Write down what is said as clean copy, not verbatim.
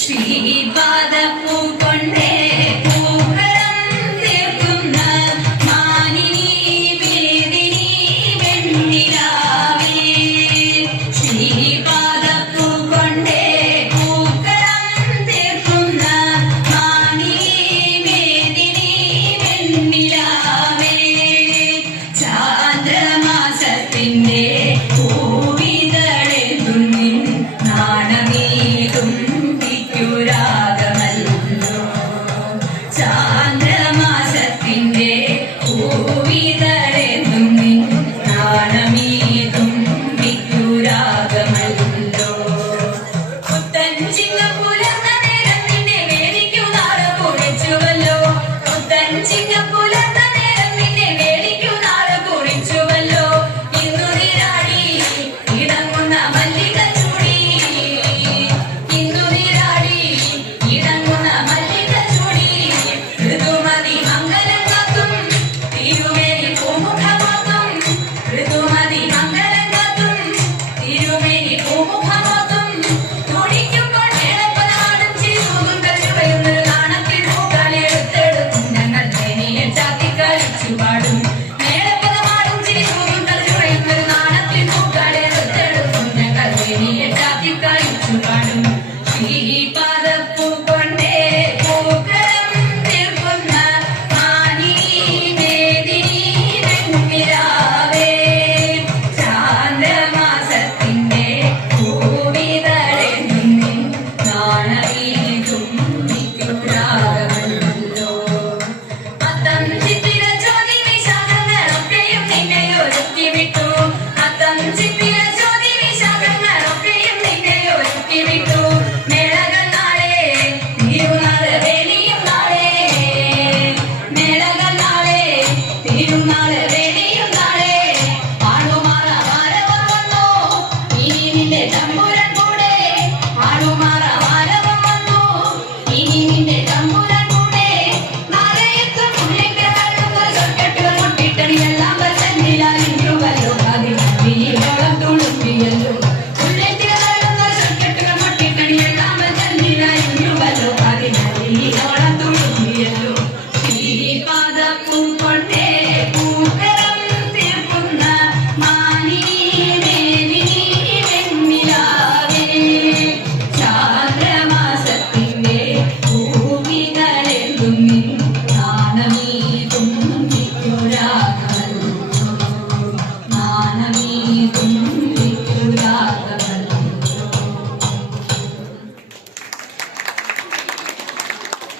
ശ്രീപാദപ്പൂ കൊണ്ടേ പൂക്കളം തീർക്കുന്ന മാനിനി മേദിനി വെണ്ണിലാവേ. ശ്രീപാദപ്പൂ കൊണ്ടേ പൂക്കളം തീർക്കുന്ന മാനിനി മേദിനി വെണ്ണിലാവേ. ചാന്ദ്രമാസത്തിന്റെ പൂവിതളെന്തുന്നിൻ നാണമേതും രാഗമല്ലോ. ചാന്ദ്രമാസത്തിന്റെ പൂവിതളെന്നും നാണമേതും വിദ്യുരാഗമല്ലോ. പുത്തൻ ചിങ്ങപ്പുലർന്ന നേരം നിന്നെ വേദിക്കു നാട കുറിച്ചുവല്ലോ. പുത്തൻ ചിങ്ങപ്പുലർന്ന നേരം നിന്നെ വേദിക്കു നാട കുറിച്ചുവല്ലോ. ഇന്നു നീരാടി ഇടങ്ങുന്ന മല്ലിക ചൂടി. ഇന്നു നീരാടി ഇടങ്ങുന്ന മല്ലിക ചൂടി. ഋതുമതി മംഗലം കാത്തും തിരുമേനി പൂമുഖമാത്തും. ഋതുമതി മംഗലം കാത്തും തിരുമേനി പൂമുഖമാത്തും. തുടിക്കുമ്പോൾ മേളപ്പനാടും ചിരിതൂകും കല്ലുവയുന്നൊരു നാണത്തിൽ പൂക്കളെടുത്തെടുക്കും ഞങ്ങൾ തേനിയെ ചാത്തിക്കളിച്ചു പാടും. മേളപ്പനമാടും ചിരിതൂകും കല്ലുവയുന്നൊരു നാണത്തിൽ പൂക്കളെടുത്തെടുക്കും ഞങ്ങൾ തേനിയെ ചാത്തിക്കളിച്ചു പാടും. ശ്രീപാദ